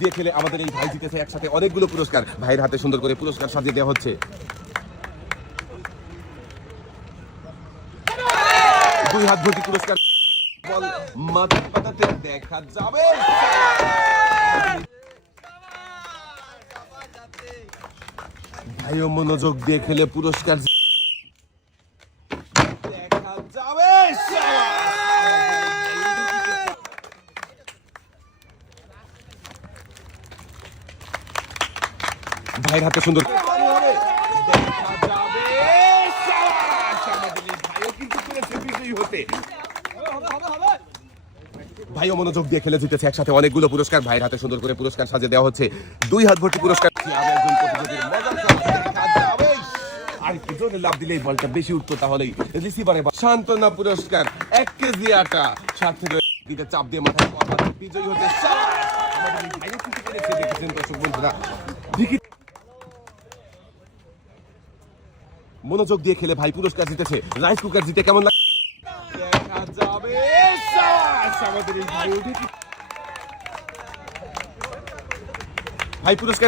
দিয়ে খেলে আমাদের এই ভাই জিতেছে একসাথে অনেকগুলো পুরস্কার। ভাইয়ের হাতে সুন্দর করে পুরস্কার সাজিয়ে দেওয়া হচ্ছে। 2 হাত ভর্তি পুরস্কার। বল মাথা পাতাতে দেখা যাবে। ভাইও মনোযোগ দিয়ে খেলে পুরস্কার দেখা যাবে। ভাইয়ের হাতে সুন্দর ভাইও মনোযোগ দিয়ে খেলে জিতেছে একসাথে অনেকগুলো পুরস্কার। ভাইয়ের হাতে সুন্দর করে পুরস্কার সাজিয়ে দেওয়া হচ্ছে। 2 হাত ভর্তি পুরস্কার। আর কি জোরে লাভ দিলেই বলটা বেশি উঠতো তাহলেই রিসিভারে সান্ত্বনা পুরস্কার 1 কেজি আটা সাথে চাপ দিয়ে মাথায় বিজয়ী হতে দেখেছেন দর্শক বন্ধুরা। মনোযোগ দিয়ে খেলে ভাই পুরস্কার জিতেছে। রাইস কুকার জিতে কেমন লাগে দেখা যাবে। ভাই পুরস্কার